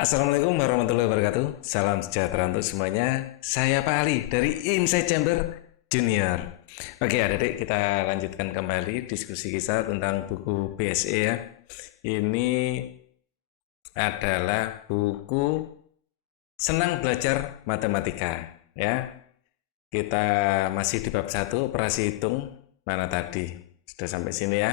Assalamualaikum warahmatullahi wabarakatuh. Salam sejahtera untuk semuanya. Saya Pak Ali dari Inside Chamber Junior. Oke, adik-adik, kita lanjutkan kembali diskusi kita tentang buku BSE ya. Ini adalah buku Senang Belajar Matematika ya. Kita masih di bab 1 operasi hitung. Mana tadi? Sudah sampai sini ya.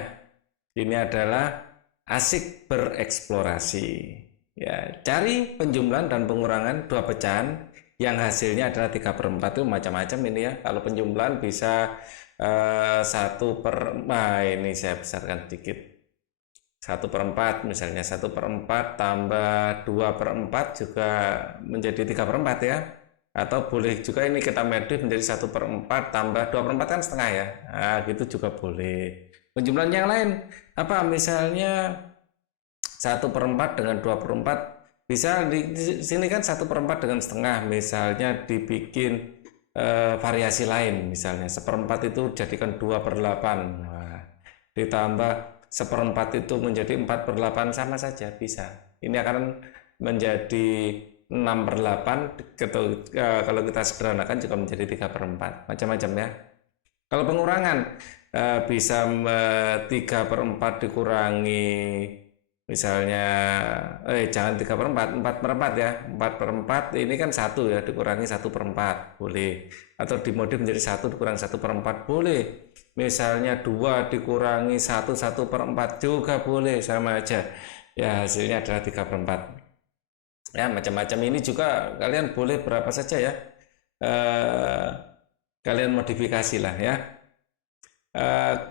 Ini adalah asik bereksplorasi. Ya, cari penjumlahan dan pengurangan dua pecahan yang hasilnya adalah 3/4 itu macam-macam ini ya. Kalau penjumlahan bisa 1/, nah ini saya besarkan sedikit. 1/4 misalnya 1/4 tambah 2/4 juga menjadi 3/4 ya. Atau boleh juga ini kita modif menjadi 1/4 tambah 2/4 kan setengah ya. Nah, gitu juga boleh. Penjumlahan yang lain apa misalnya 1/4 dengan 2/4 bisa di sini kan 1/4 dengan setengah misalnya dibikin variasi lain misalnya 1/4 itu jadikan 2/8 ditambah 1/4 itu menjadi 4/8 sama saja bisa. Ini akan menjadi 6/8 kalau kita sederhanakan juga menjadi 3/4 macam-macam ya. Kalau pengurangan bisa 3/4 dikurangi misalnya jangan 3/4, 4/4 ya. 4/4 ini kan 1 ya, dikurangi 1/4 boleh, atau dimodif menjadi 1 dikurangi 1/4 boleh, misalnya 2 dikurangi 1/4 juga boleh, sama aja ya, hasilnya adalah 3/4 ya. Macam-macam ini juga kalian boleh berapa saja ya, kalian modifikasi lah ya.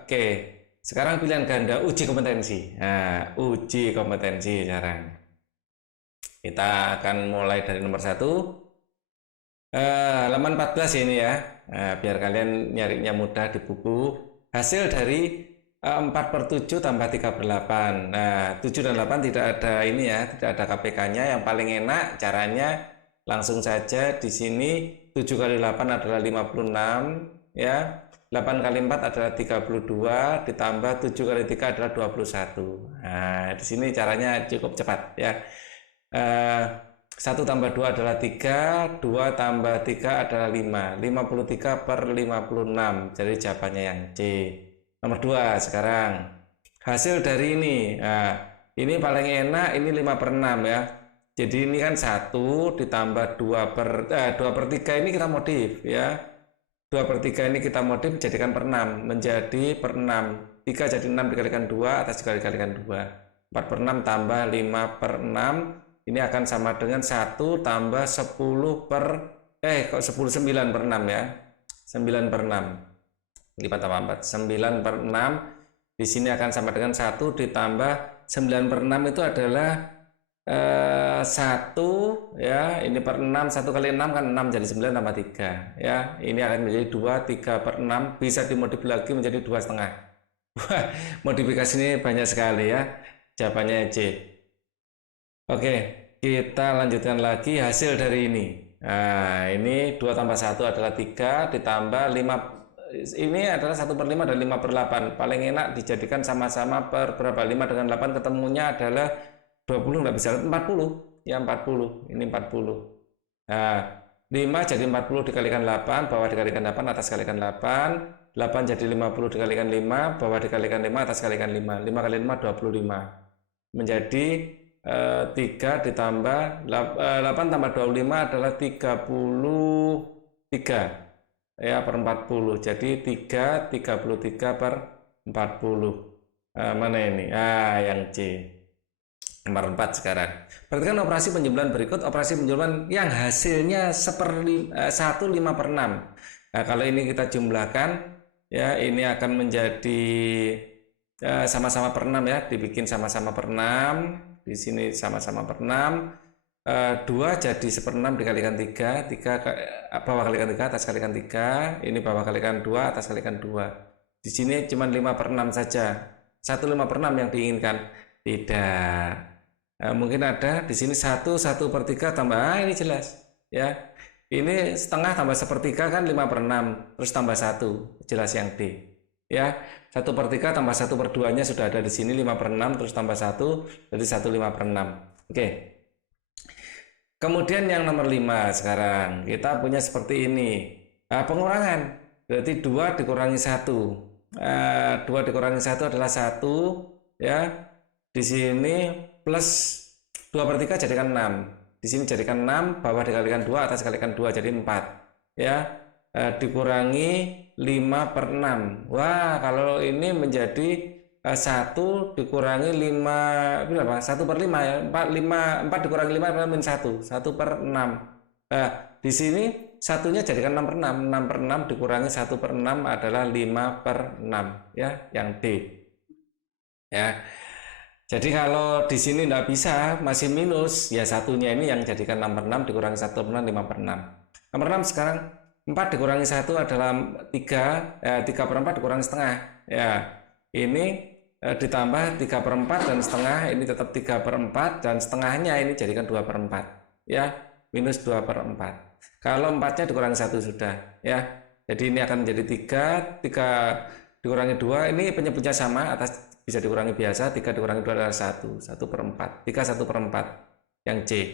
Oke, sekarang pilihan ganda uji kompetensi. Nah, uji kompetensi sekarang. Kita akan mulai dari nomor 1. Halaman 14 ini ya. Nah, biar kalian nyarinya mudah di buku. Hasil dari 4/7 tambah 3/8. Nah, 7 dan 8 tidak ada ini ya, tidak ada KPK-nya. Yang paling enak caranya langsung saja di sini 7 kali 8 adalah 56 ya. 8 kali 4 adalah 32 ditambah 7 kali 3 adalah 21. Nah, di sini caranya cukup cepat ya. 1 tambah 2 adalah 3, 2 tambah 3 adalah 5. 53/56. Jadi jawabannya yang C. Nomor 2 sekarang. Hasil dari ini. Nah, ini paling enak ini 5/6 ya. Jadi ini kan 1 ditambah 2/3 ini kita modif ya. 2/3 ini kita modif jadikan per 6 menjadi per 6, 3 jadi 6 dikalikan 2 atas dikalikan 2, 4/6 tambah 5/6 ini akan sama dengan 1 tambah 10 per 9/6 ya, 9/6 lipat tambah 4, 9/6 di sini akan sama dengan 1 ditambah 9/6 itu adalah 1 ya, ini per 6, 1 kali 6 kan 6 jadi 9 tambah 3 ya, ini akan menjadi 2, 3/6 bisa dimodif lagi menjadi 2,5. Modifikasi ini banyak sekali ya, jawabannya C. Oke, kita lanjutkan lagi hasil dari ini. Nah, ini 2 tambah 1 adalah 3 ditambah 5, ini adalah 1/5 dan 5/8. Paling enak dijadikan sama-sama per berapa, 5 dengan 8 ketemunya adalah 20, nggak bisa 40 ya, 40 ini 40. Nah, 5 jadi 40 dikalikan 8 bawah dikalikan 8 atas kalikan 8, 8 jadi 50 dikalikan 5 bawah dikalikan 5 atas kalikan 5, 5 kali 5 25 menjadi 3 ditambah 8 tambah 25 adalah 33 ya per 40, jadi 33/40. Mana ini? Yang C. Nomor 4 sekarang. Perhatikan operasi penjumlahan berikut. Operasi penjumlahan yang hasilnya 1/5/6. Nah, kalau ini kita jumlahkan ya, ini akan menjadi sama-sama per 6 ya, dibikin sama-sama per 6. Di sini sama-sama per 6. 2 jadi 1/6 dikalikan 3, 3 bawah kalikan 3 atas kalikan 3, ini bawah kalikan 2 atas kalikan 2. Di sini cuma 5/6 saja. 1/5/6 yang diinginkan. Tidak. Mungkin ada di sini 1/3 tambah, ini jelas ya, ini setengah tambah 1/3 kan 5/6 terus tambah 1, jelas yang D ya. 1/3 tambah 1/2 nya sudah ada di sini 5/6 terus tambah 1 jadi 1/5/6. Oke, Kemudian yang nomor 5 sekarang kita punya seperti ini. Nah, pengurangan berarti 2 dikurangi 1. 2 dikurangi 1 adalah 1 ya. Di sini plus 2/3 jadikan 6. Di sini jadikan 6, bawah dikalikan 2, atas dikalikan 2 jadi 4 ya. Dikurangi 5/6. Wah, kalau ini menjadi 1 dikurangi 5 berapa? 1/5 ya. 4 dikurangi 5 adalah min 1. 1/6. Nah, di sini satunya jadikan 6/6. 6/6 dikurangi 1/6 adalah 5/6 ya, yang D. Ya. Jadi kalau di sini tidak bisa, masih minus, ya satunya ini yang jadikan 6/6 dikurangi 1/6 5/6. 6/6 sekarang 4 dikurangi 1 adalah 3, 3/4 dikurangi setengah. Ya, ini ditambah 3/4 dan setengah, ini tetap 3/4 dan setengahnya ini jadikan 2/4 ya, minus 2/4. Kalau 4-nya dikurangi 1 sudah ya, jadi ini akan menjadi 3 dikurangi 2, ini penyebutnya sama, atas bisa dikurangi biasa, 3 dikurangi 2 adalah 1/4, 3 1/4 yang C.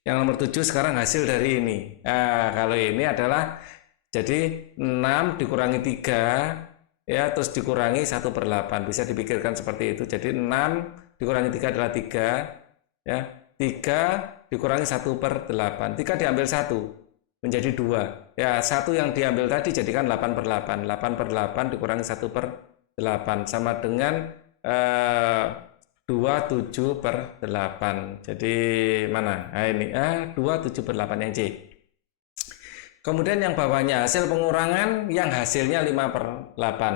Yang nomor 7 sekarang hasil dari ini. Nah, kalau ini adalah jadi 6 dikurangi 3 ya, terus dikurangi 1/8, bisa dipikirkan seperti itu. Jadi 6 dikurangi 3 adalah 3 ya, 3 dikurangi 1/8, 3 diambil 1 menjadi 2 ya, 1 yang diambil tadi jadikan 8/8, 8/8 dikurangi 1/8 sama dengan 2 7/8. Jadi mana? Nah, ini 2 7/8 yang C. Kemudian yang bawahnya hasil pengurangan yang hasilnya 5/8.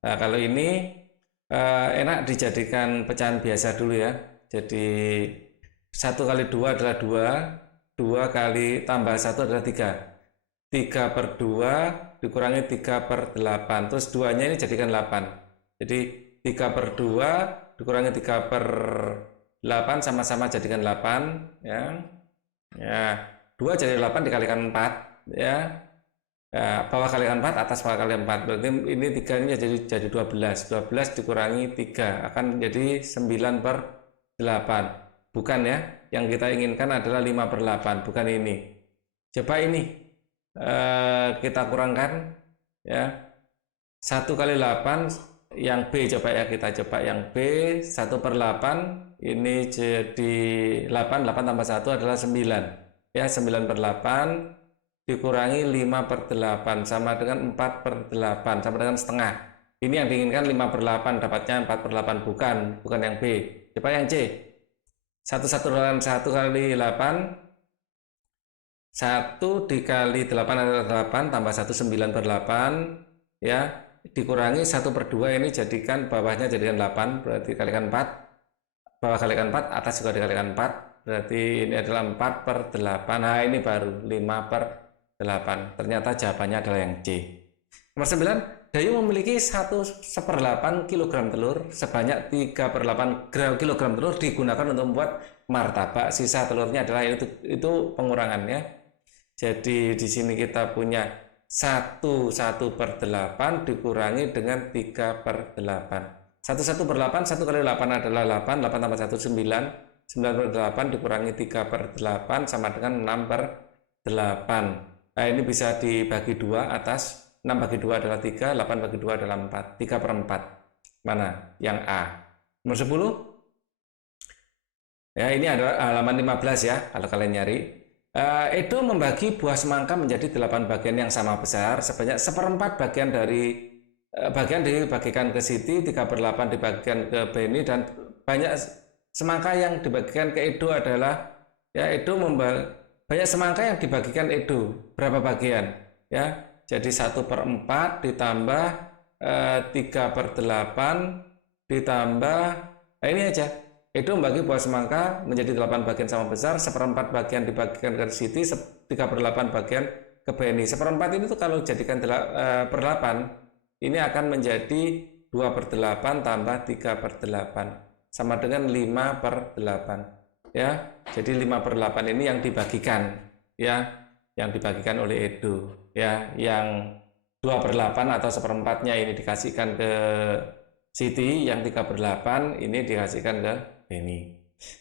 Nah, kalau ini enak dijadikan pecahan biasa dulu ya. Jadi 1 kali 2 adalah 2, 2 kali tambah 1 adalah 3. 3/2 dikurangi 3/8, terus 2-nya ini jadikan 8. Jadi 3/2 dikurangi 3/8 sama-sama jadikan 8 ya. Ya, 2 jadi 8 dikalikan 4 ya. Ya, bawah kalikan 4, atas bawah kalikan 4. Berarti ini 3 ini jadi 12. 12 dikurangi 3 akan menjadi 9/8. Bukan ya. Yang kita inginkan adalah 5/8, bukan ini. Coba ini kita kurangkan ya. 1 kali 8 yang B, coba ya, kita coba yang B. 1/8 ini jadi 8, 8 tambah 1 adalah 9 ya, 9/8 dikurangi 5/8 sama dengan 4/8 sama dengan setengah. Ini yang diinginkan 5/8, dapatnya 4/8, bukan yang B. Coba yang C. 1 kali 8, 1 dikali 8 adalah 8, tambah 1 9/8 ya, dikurangi 1/2 ini jadikan bawahnya jadikan 8, berarti kalikan 4, bawah kalikan 4, atas juga dikalikan 4, berarti ini adalah 4/8. Nah, ini baru 5/8. Ternyata jawabannya adalah yang C. Nomor 9, Dayu memiliki 1/8 kg telur, sebanyak 3/8 kg telur digunakan untuk membuat martabak. Sisa telurnya adalah itu pengurangannya. Jadi di sini kita punya 1/8 dikurangi dengan 3/8. 1/8, 1 kali 8 adalah 8, 8 tambah 1 9, 9/8 dikurangi 3/8 sama dengan 6/8. Nah, ini bisa dibagi 2 atas, 6 bagi 2 adalah 3, 8 bagi 2 adalah 4, 3/4. Mana? Yang A. Nomor 10. Ya, ini adalah halaman 15 ya, kalau kalian nyari. Edo membagi buah semangka menjadi 8 bagian yang sama besar, sebanyak 1/4 bagian dibagikan ke Siti, 3/8 dibagikan ke Beni, dan banyak semangka yang dibagikan ke Edo adalah ya, banyak semangka yang dibagikan Edo berapa bagian ya, jadi 1/4 ditambah 3/8 ditambah ini aja. Edo membagi buah semangka menjadi 8 bagian sama besar, 1/4 bagian dibagikan ke Siti, 3/8 bagian ke Beni. 1/4 ini tuh kalau jadikan per 8, ini akan menjadi 2/8 tambah 3/8 sama dengan 5/8 ya. Jadi 5/8 ini yang dibagikan ya, yang dibagikan oleh Edo ya. Yang 2/8 atau 1/4-nya ini dikasihkan ke Siti, yang 3/8 ini dikasihkan ke Beni.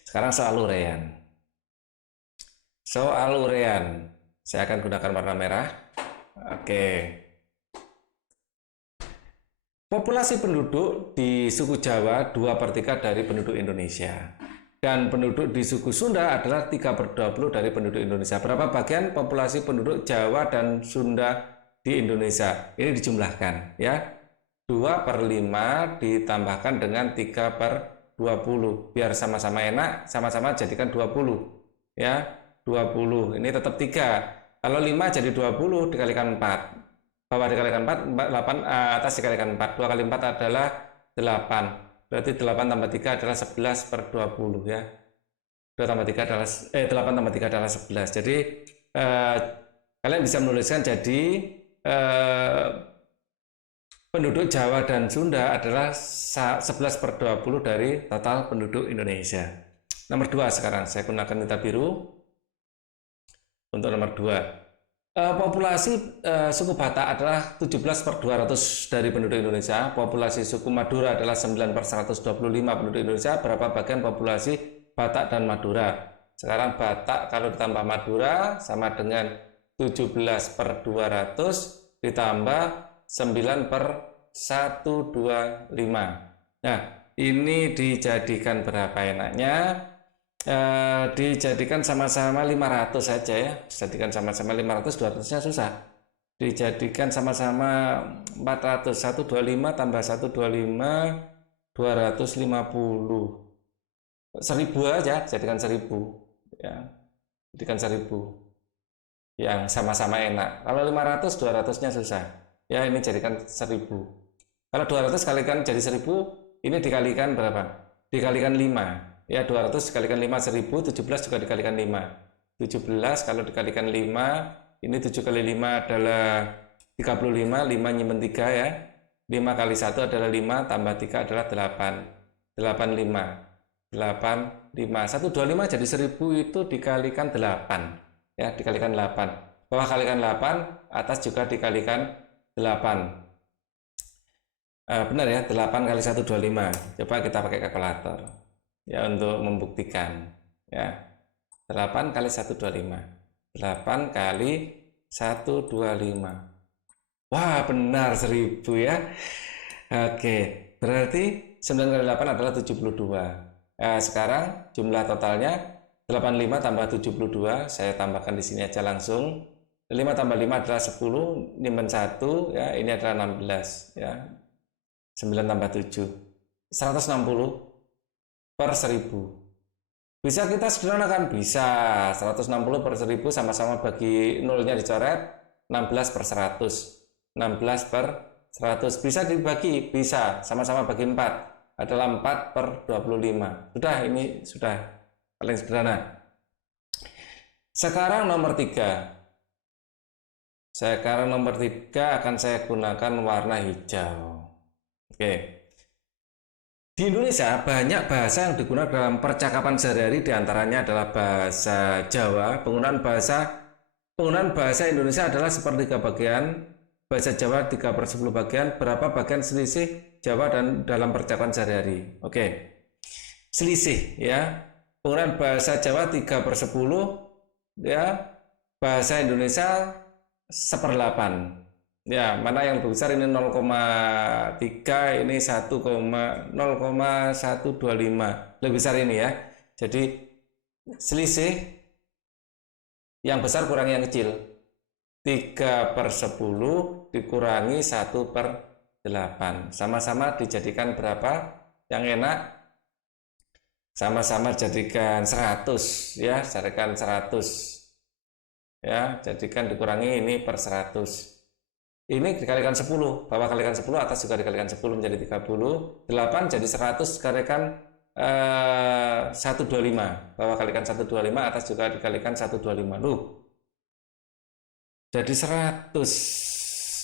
Sekarang soal urean. soal urean. Saya akan gunakan warna merah. Oke. Populasi penduduk di suku Jawa 2/3 dari penduduk Indonesia. Dan penduduk di suku Sunda adalah 3/20 dari penduduk Indonesia. Berapa bagian populasi penduduk Jawa dan Sunda di Indonesia? Ini dijumlahkan ya. 2/5 ditambahkan dengan 3/20. Biar sama-sama enak, sama-sama jadikan 20. Ya, 20. Ini tetap 3. Kalau 5 jadi 20 dikalikan 4. Bawah dikalikan 4, 8, atas dikalikan 4. 2 kali 4 adalah 8. Berarti 8 tambah 3 adalah 11/20 ya. 2 tambah 3 adalah 8 tambah 3 adalah 11. Jadi kalian bisa menuliskan jadi penduduk Jawa dan Sunda adalah 11/20 dari total penduduk Indonesia. Nomor 2 sekarang saya gunakan tinta biru untuk nomor 2. Populasi suku Batak adalah 17/200 dari penduduk Indonesia. Populasi suku Madura adalah 9/125 penduduk Indonesia. Berapa bagian populasi Batak dan Madura? Sekarang Batak kalau ditambah Madura sama dengan 17/200 ditambah 9/125. Nah, ini dijadikan berapa enaknya? Dijadikan sama-sama 500 saja ya. Dijadikan sama-sama 500, 200-nya susah. Dijadikan sama-sama 400, 125 tambah 125, 250. 1000 aja, jadikan 1000 ya. Jadikan 1000 yang sama-sama enak. Kalau 500, 200-nya susah. Ya, ini jadikan 1000. Kalau 200 kalikan jadi 1000, ini dikalikan berapa? Dikalikan 5. Ya, 200 dikalikan 5, 1000, 17 juga dikalikan 5. 17 kalau dikalikan 5, ini 7 kali 5 adalah 35, 5 nyimpen 3 ya. 5 kali 1 adalah 5, tambah 3 adalah 8. 85. 85. 125 jadi 1000 itu dikalikan 8. Ya, dikalikan 8. Bawah kalikan 8, atas juga dikalikan 8. Benar ya, 8 kali 125. Coba kita pakai kalkulator ya untuk membuktikan ya. 8 kali 125, 8 kali 125. Wah, benar 1000 ya. Oke, berarti 9 kali 8 adalah 72. Sekarang jumlah totalnya 85 tambah 72. Saya tambahkan di sini aja langsung. 5 tambah 5 adalah 10, nyimpen 1 ya, ini adalah 16 ya. 9 tambah 7 160 per 1000. Bisa kita sederhanakan? Bisa. 160 per 1000 sama-sama bagi nolnya dicoret, 16 per 100. 16 per 100. Bisa dibagi? Bisa. Sama-sama bagi 4. Adalah 4 per 25. Sudah, ini sudah paling sederhana. Sekarang nomor 3. Sekarang nomor 3 akan saya gunakan warna hijau. Oke. Di Indonesia banyak bahasa yang digunakan dalam percakapan sehari-hari, diantaranya adalah bahasa Jawa. Penggunaan bahasa Indonesia adalah sepertiga bagian, bahasa Jawa 3/10 bagian. Berapa bagian selisih Jawa dan dalam percakapan sehari-hari? Oke, selisih ya. Penggunaan bahasa Jawa 3/10 ya, bahasa Indonesia 1/8. Ya, mana yang lebih besar? Ini 0,3, ini 0,125. Lebih besar ini ya. Jadi selisih yang besar kurangi yang kecil. 3/10 dikurangi 1/8. Sama-sama dijadikan berapa? Yang enak? Sama-sama jadikan 100 ya, jadikan 100. Ya, jadikan dikurangi ini per 100. Ini dikalikan 10, bawah kalikan 10, atas juga dikalikan 10 menjadi 30. 8 jadi 100 kalikan 125. Bawah kalikan 125, atas juga dikalikan 125. Jadi 100.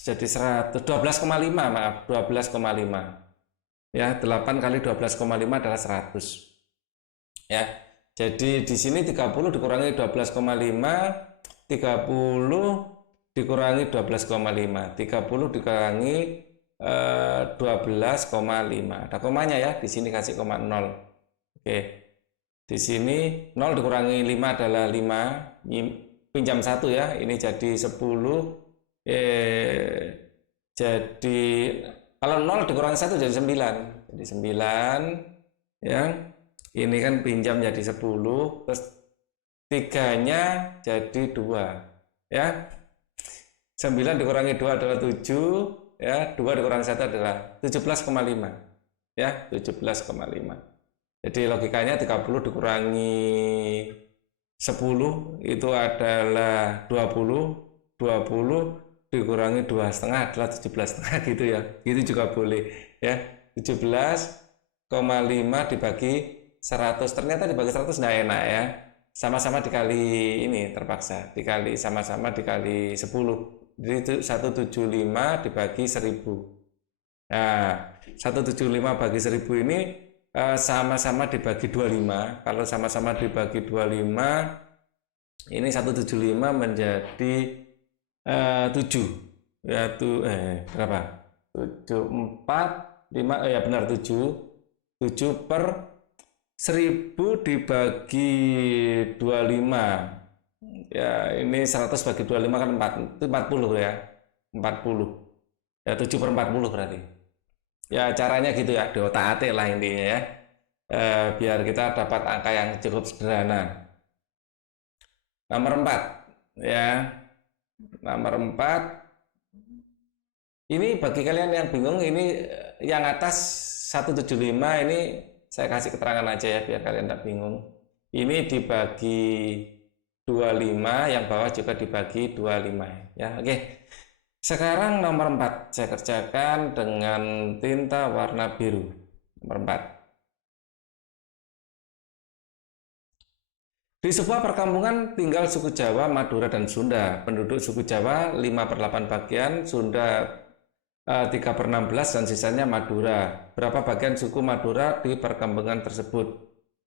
Jadi 100, 12,5 maaf, 12,5. Ya, 8 kali 12,5 adalah 100. Ya. Jadi di sini 30 dikurangi 12,5, 30 dikurangi 12,5, 30 dikurangi 12,5. Ada komanya ya, di sini kasih koma 0. Oke. Di sini 0 dikurangi 5 adalah 5, pinjam 1 ya, ini jadi 10, jadi kalau 0 dikurangi 1 jadi 9, jadi 9 ya, ini kan pinjam jadi 10, terus 3-nya jadi 2 ya, 9 dikurangi 2 adalah 7 ya, 2 dikurangi 1 adalah 17,5 ya, 17,5. Jadi logikanya 30 dikurangi 10 itu adalah 20, 20 dikurangi 2,5 adalah 17,5 gitu ya. Gitu juga boleh ya. 17,5 dibagi 100. Ternyata dibagi 100 enggak enak ya. Sama-sama dikali ini terpaksa, dikali sama-sama dikali 10. Jadi itu 175 dibagi 1000. Nah, 175 bagi 1000 ini sama-sama dibagi 25. Kalau sama-sama dibagi 25, ini 175 menjadi 7 ya, berapa? 745 ya benar, 7 per 1000 dibagi 25 ya, ini 100 bagi 25 kan 4, itu 40 ya, 40 ya, 7 per 40 berarti ya. Caranya gitu ya, di otak-atik lah intinya ya, biar kita dapat angka yang cukup sederhana. Nomor 4 ya, nomor 4 ini bagi kalian yang bingung, ini yang atas 175 ini saya kasih keterangan aja ya biar kalian tidak bingung. Ini dibagi 25, yang bawah juga dibagi 25 ya. Oke. Sekarang nomor 4 saya kerjakan dengan tinta warna biru. Nomor 4. Di sebuah perkampungan tinggal suku Jawa, Madura, dan Sunda. Penduduk suku Jawa 5/8 bagian, Sunda 3/16, dan sisanya Madura. Berapa bagian suku Madura di perkampungan tersebut?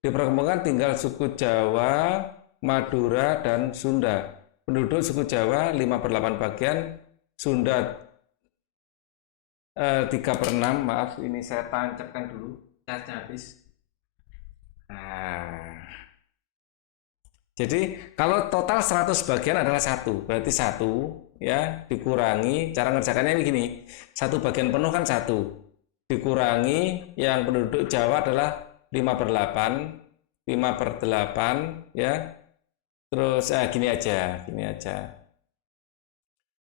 Di perkampungan tinggal suku Jawa, Madura, dan Sunda. Penduduk suku Jawa 5/8 bagian, Sunda 3/6. Maaf, ini saya tancapkan dulu, casnya habis. Nah, jadi kalau total 100 bagian adalah 1, berarti 1 ya dikurangi, cara ngerjakannya ini gini, 1 bagian penuh kan 1, dikurangi yang penduduk Jawa adalah 5/8, 5/8 ya, terus gini aja.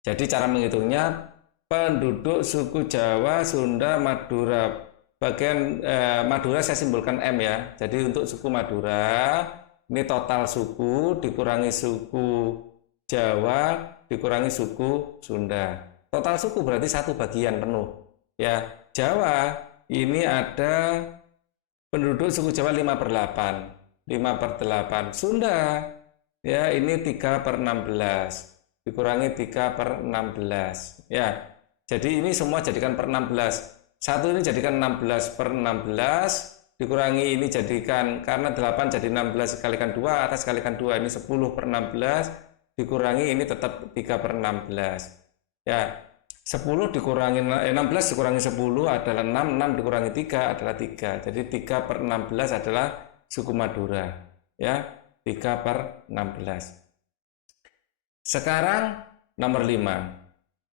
Jadi cara menghitungnya, penduduk suku Jawa, Sunda, Madura, bagian Madura saya simbolkan M ya. Jadi untuk suku Madura ini total suku dikurangi suku Jawa dikurangi suku Sunda. Total suku berarti 1 bagian penuh ya. Jawa ini ada penduduk suku Jawa 5/8, 5/8. Sunda ya ini 3/16 dikurangi 3/16 ya. Jadi ini semua jadikan per 16. 1 ini jadikan 16/16 dikurangi ini jadikan, karena 8 jadi 16 kalikan 2, atas kalikan 2 ini 10/16 dikurangi ini tetap 3/16 ya. 10 dikurangi 16 dikurangi 10 adalah 6, 6 dikurangi 3 adalah 3. Jadi 3/16 adalah suku Madura ya, 3/16. Sekarang nomor 5.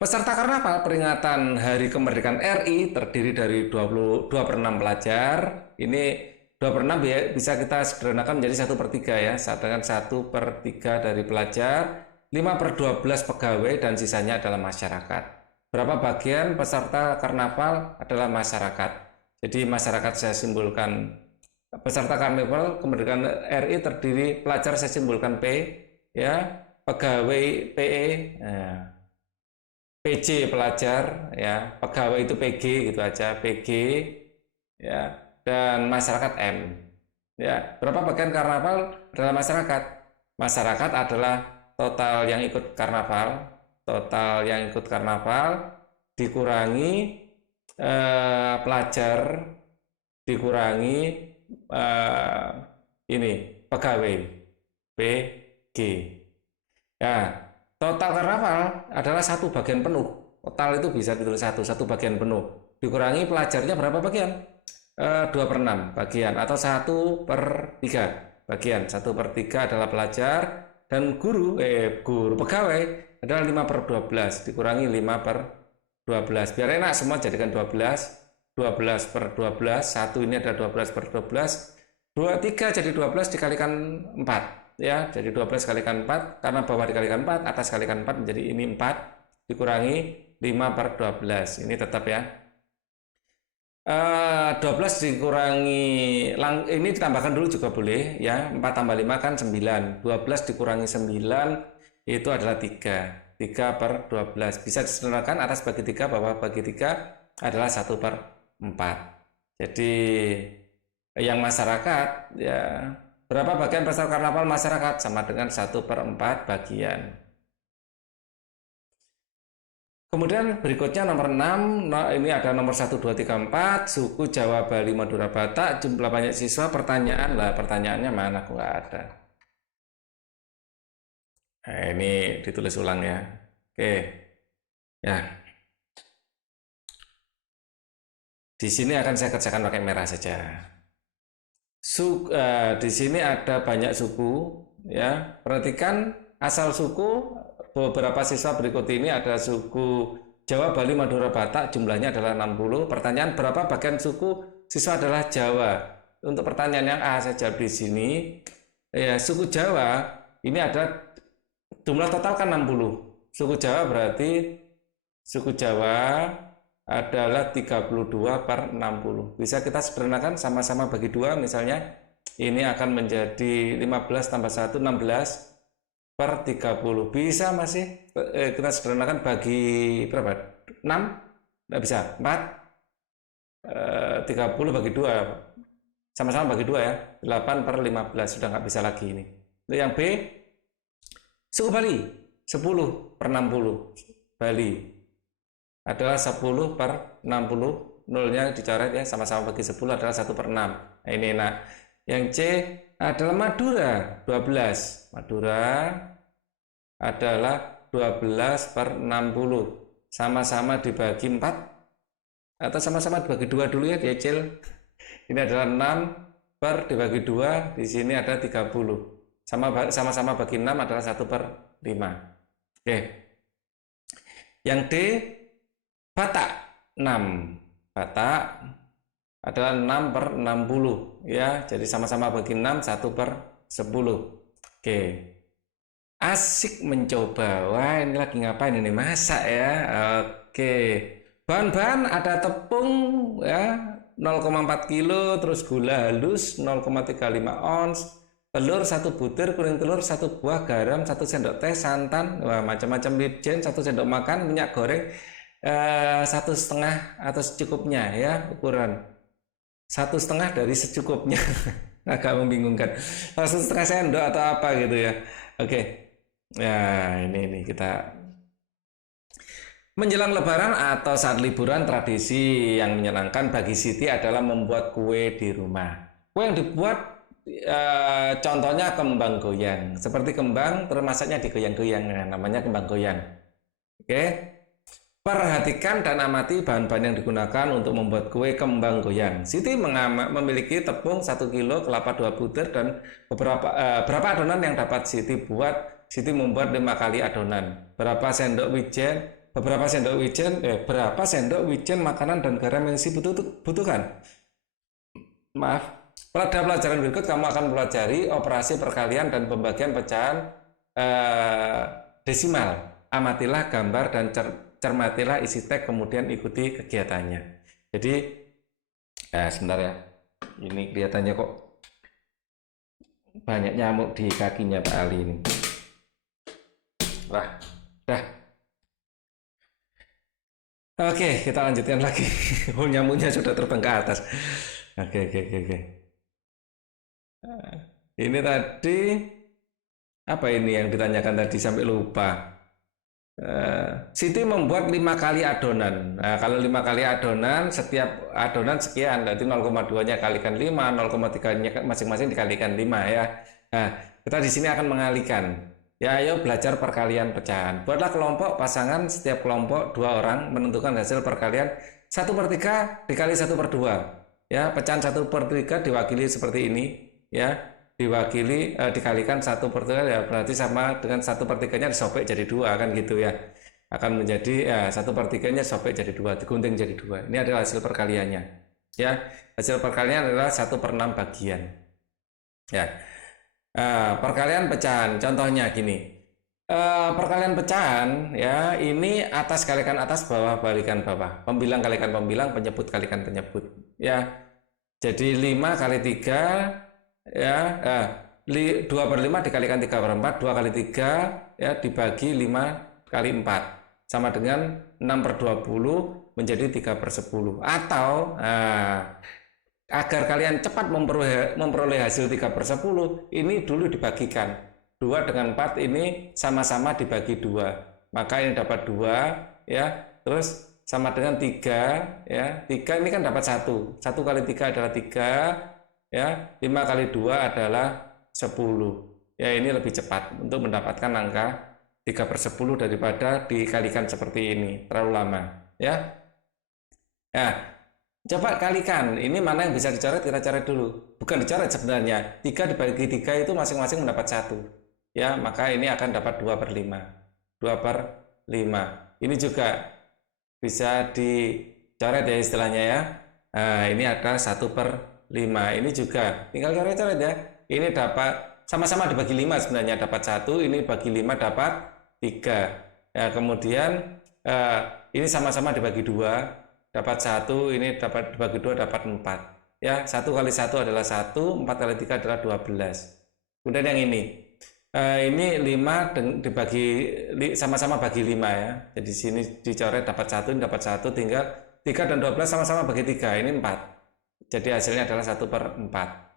Peserta karnaval peringatan Hari Kemerdekaan RI terdiri dari 2/6 pelajar. Ini 2/6 bisa kita sederhanakan menjadi 1/3 ya, dengan 1/3 dari pelajar, 5/12 pegawai, dan sisanya adalah masyarakat. Berapa bagian peserta karnaval adalah masyarakat. Jadi masyarakat saya simbolkan, peserta karnaval kemerdekaan RI terdiri, pelajar saya simbolkan P ya, pegawai PE, PJ pelajar ya, pegawai itu PG gitu aja, PG ya, dan masyarakat M ya. Berapa bagian karnaval adalah masyarakat? Masyarakat adalah total yang ikut karnaval, dikurangi pelajar dikurangi ini pegawai PG ya. Total karnaval adalah 1 bagian penuh. Total itu bisa ditulis 1 bagian penuh. Dikurangi pelajarnya berapa bagian? 2/6 bagian atau 1/3. bagian. 1/3 adalah pelajar dan guru pegawai adalah 5/12 dikurangi 5/12. Biar enak semua jadikan 12. 12/12, 1 ini ada 12/12, 3 jadi 12 dikalikan 4 ya, jadi 12 kalikan 4 karena bawah dikalikan 4, atas kalikan 4 menjadi ini 4 dikurangi 5/12. Ini tetap ya. 12 dikurangi ini ditambahkan dulu juga boleh ya. 4 tambah 5 kan 9. 12 dikurangi 9 itu adalah 3. 3/12 bisa disederhanakan atas bagi 3, bawah bagi 3 adalah 1/4. Jadi yang masyarakat ya, berapa bagian pesta karnaval masyarakat sama dengan 1/4 bagian. Kemudian berikutnya nomor 6, ini ada nomor 1, 2, 3, 4, suku Jawa, Bali, Madura, Batak, jumlah banyak siswa, pertanyaan lah, pertanyaannya mana, aku nggak ada. Nah, ini ditulis ulang ya. Oke, ya. Di sini akan saya kerjakan pakai merah saja. Di sini ada banyak suku, ya. Perhatikan asal suku. Beberapa siswa berikut ini ada suku Jawa, Bali, Madura, Batak, jumlahnya adalah 60. Pertanyaan, berapa bagian suku siswa adalah Jawa? Untuk pertanyaan yang A saya jawab di sini. Ya, suku Jawa ini ada jumlah total kan 60. Suku Jawa berarti suku Jawa adalah 32/60. Bisa kita sederhanakan sama-sama bagi 2, misalnya ini akan menjadi 15 tambah 1, 16/30. Bisa masih kita sederhanakan bagi berapa? 6? Nggak bisa. 4 30 bagi 2 sama-sama bagi 2 ya. 8/15 sudah nggak bisa lagi ini. Yang B, suku Bali 10/60. Bali adalah 10/60, nolnya dicoret ya, sama-sama bagi 10 adalah 1/6. Nah, ini enak. Yang C adalah Madura 12. Madura adalah 12/60, sama-sama dibagi 4 atau sama-sama dibagi 2 dulu ya, kecil. Ini adalah 6/dibagi 2, di sini ada 30. Sama-sama bagi 6 adalah 1/5. Oke. Yang D, Batak 6. Batak adalah 6/60 ya, jadi sama-sama bagi 6, 1/10. Oke. Asik mencoba. Wah, ini lagi ngapain ini? Masak ya. Oke. Bahan-bahan ada tepung ya 0,4 kilo, terus gula halus 0,35 ons, telur 1 butir, kuning telur 1 buah, garam 1 sendok teh, santan, wah, macam-macam wijen 1 sendok makan, minyak goreng 1,5 atau secukupnya ya, ukuran 1,5 dari secukupnya. Agak membingungkan, 1,5 sendok atau apa gitu ya. Oke. Ya, ini kita menjelang Lebaran atau saat liburan, tradisi yang menyenangkan bagi Siti adalah membuat kue di rumah. Kue yang dibuat contohnya kembang goyang, seperti kembang terus masaknya digoyang-goyang, namanya kembang goyang. Oke. Perhatikan dan amati bahan-bahan yang digunakan untuk membuat kue kembang goyang. Siti memiliki tepung 1 kilo, kelapa 2 butir, dan berapa adonan yang dapat Siti buat. Siti membuat 5 kali adonan. Berapa sendok wijen makanan dan garam yang Siti butuhkan? Maaf. Pada pelajaran berikut kamu akan mempelajari operasi perkalian dan pembagian pecahan desimal. Amatilah gambar dan cermatilah isi teks, kemudian ikuti kegiatannya. Jadi, sebentar ya. Ini kelihatannya kok banyak nyamuk di kakinya Pak Ali ini. Wah, dah. Oke, kita lanjutkan lagi. Oh, nyamuknya sudah terbang ke atas. Oke. Ini tadi apa ini yang ditanyakan tadi sampai lupa. Siti membuat 5 kali adonan. Nah, kalau 5 kali adonan, setiap adonan sekian, berarti 0,2-nya kalikan 5, 0,3-nya masing-masing dikalikan 5 ya. Nah, kita di sini akan mengalikan. Ya, ayo belajar perkalian pecahan. Buatlah kelompok pasangan, setiap kelompok 2 orang menentukan hasil perkalian 1/3 dikali 1/2. Ya, pecahan 1/3 diwakili seperti ini. Ya, dikalikan 1/3 ya berarti sama dengan 1/3-nya disobek jadi 2 kan gitu ya. Akan menjadi ya 1/3-nya sobek jadi 2, digunting jadi 2. Ini adalah hasil perkaliannya. Ya, hasil perkalian adalah 1/6 bagian. Ya. Perkalian pecahan contohnya gini. Perkalian pecahan ya ini atas kalikan atas, bawah balikan bawah, pembilang kalikan pembilang, penyebut kalikan penyebut ya. Jadi 5 kali 3 ya 2/5 dikalikan 3/4, 2 kali 3 ya dibagi 5 kali 4 sama dengan 6/20 menjadi 3/10. Atau agar kalian cepat memperoleh hasil 3/10, ini dulu dibagikan. 2 dengan 4 ini sama-sama dibagi 2. Maka ini dapat 2 ya. Terus sama dengan 3 ya. 3 ini kan dapat 1. 1 kali 3 adalah 3 ya. 5 kali 2 adalah 10. Ya, ini lebih cepat untuk mendapatkan angka 3/10 daripada dikalikan seperti ini. Terlalu lama ya. Nah, coba kalikan, ini mana yang bisa dicoret, kita coret dulu. Bukan dicoret sebenarnya, 3 dibagi 3 itu masing-masing mendapat 1. Ya, maka ini akan dapat 2/5. 2/5. Ini juga bisa dicoret ya istilahnya ya. Nah, ini ada 1/5. Ini juga tinggal coret-coret ya. Ini dapat sama-sama dibagi 5 sebenarnya dapat 1, ini bagi 5 dapat 3. Ya, kemudian ini sama-sama dibagi 2 dapat 1, ini dapat dibagi 2 dapat 4. Ya, 1 kali 1 adalah 1, 4 kali 3 adalah 12. Kemudian yang ini 5 dibagi sama-sama bagi 5 ya. Jadi sini dicoret dapat 1, ini dapat 1, tinggal 3 dan 12 sama-sama bagi 3, ini 4. Jadi hasilnya adalah 1/4.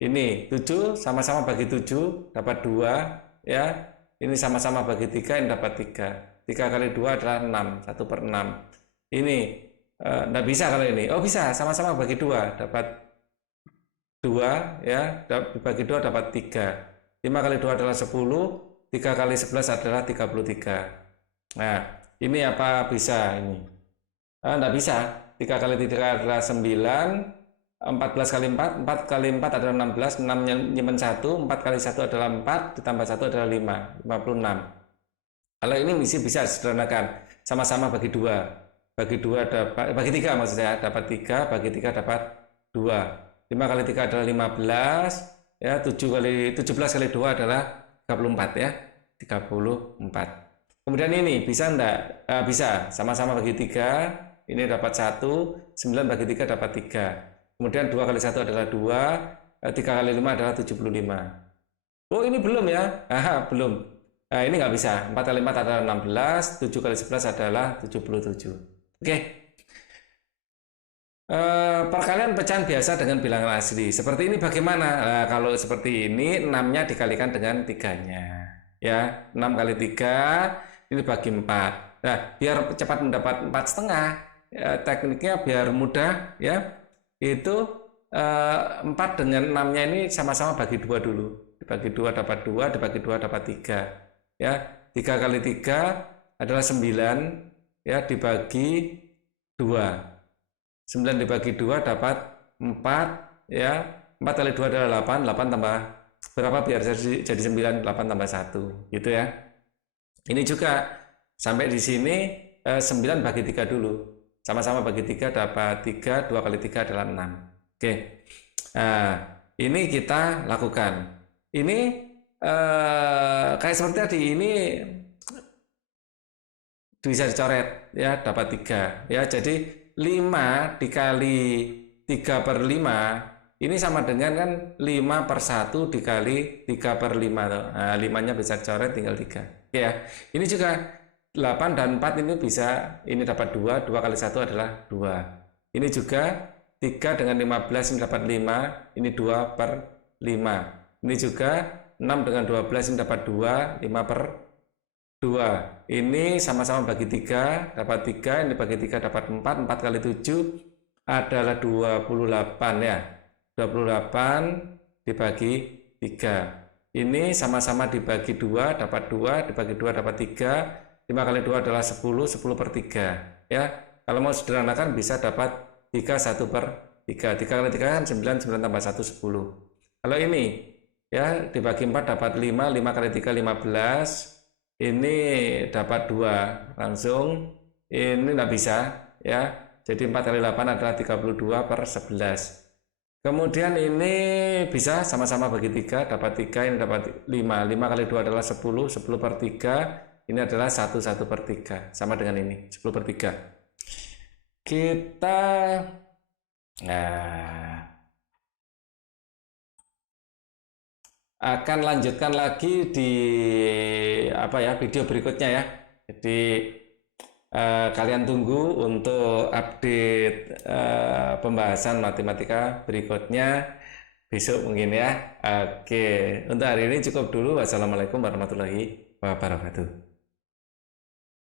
Ini 7 sama-sama bagi 7 dapat 2 ya. Ini sama-sama bagi 3, ini dapat 3. 3 kali 2 adalah 6, 1/6. Ini enggak bisa kalau ini. Oh, bisa, sama-sama bagi 2 dapat 2 ya, dibagi 2 dapat 3. 5 kali 2 adalah 10, 3 kali 11 adalah 33. Nah, ini apa bisa ini? Enggak bisa. 3 kali 3 adalah 9, 14 kali 4, 4 kali 4 adalah 16, 6 nyimpen 1, 4 kali 1 adalah 4, ditambah 1 adalah 5, 56. Kalau ini bisa disederhanakan, sama-sama bagi 2. Bagi 2 dapat, bagi 3 maksud saya, dapat 3, bagi 3 dapat 2. 5 kali 3 adalah 15, ya 17 kali 2 adalah 34 ya, 34. Kemudian ini bisa enggak? Bisa, sama-sama bagi 3, ini dapat 1, 9 bagi 3 dapat 3. Kemudian 2 kali 1 adalah 2, 3 kali 5 adalah 75. Oh, ini belum ya? Belum. Nah, ini nggak bisa. 4 kali 4 adalah 16, 7 kali 11 adalah 77. Oke. Perkalian pecahan biasa dengan bilangan asli. Seperti ini bagaimana? Nah, kalau seperti ini 6-nya dikalikan dengan 3-nya. Ya, 6 kali 3 ini bagi 4. Nah, biar cepat mendapat 4,5, ya, tekniknya biar mudah ya. Itu 4 dengan 6-nya ini sama-sama bagi 2 dulu. Dibagi 2 dapat 2, dibagi 2 dapat 3. Ya, 3 kali 3 adalah 9 ya, dibagi 2. 9 dibagi 2 dapat 4 ya. 4 kali 2 adalah 8, 8 tambah berapa biar jadi 9, 8 tambah 1 gitu ya. Ini juga sampai di sini 9 bagi 3 dulu. Sama-sama bagi 3 dapat 3, 2 kali 3 adalah 6. Oke. Nah, ini kita lakukan. Ini kayak seperti tadi, ini bisa dicoret ya, dapat 3 ya. Jadi 5 dikali 3/5 ini sama dengan kan 5/1 dikali 3/5 tuh. Nah, 5-nya bisa coret tinggal 3 ya. Ini juga 8 dan 4 ini bisa, ini dapat 2, 2 kali 1 adalah 2. Ini juga 3 dengan 15 ini dapat 5, ini 2/5. Ini juga 6 dengan 12 ini dapat 2, 5/2. Ini sama-sama bagi 3 dapat 3, ini bagi 3 dapat 4, 4 kali 7 adalah 28 ya. 28 dibagi 3. Ini sama-sama dibagi 2 dapat 2, dibagi 2 dapat 3. 5 kali 2 adalah 10, 10/3 ya. Kalau mau sederhanakan bisa dapat 3, 1/3. 3 kali 3 kan 9, 9 tambah 1, 10. Kalau ini ya, dibagi 4 dapat 5, 5 kali 3 15, ini dapat 2 langsung, ini tidak bisa ya, jadi 4 kali 8 adalah 32 per 11. Kemudian ini bisa sama-sama bagi 3, dapat 3, ini dapat 5, 5 kali 2 adalah 10, 10 per 3, ini adalah 1 per 3, sama dengan ini, 10 per 3. Kita akan lanjutkan lagi di video berikutnya ya. Jadi kalian tunggu untuk update pembahasan matematika berikutnya besok mungkin ya. Oke, untuk hari ini cukup dulu. Wassalamualaikum warahmatullahi wabarakatuh.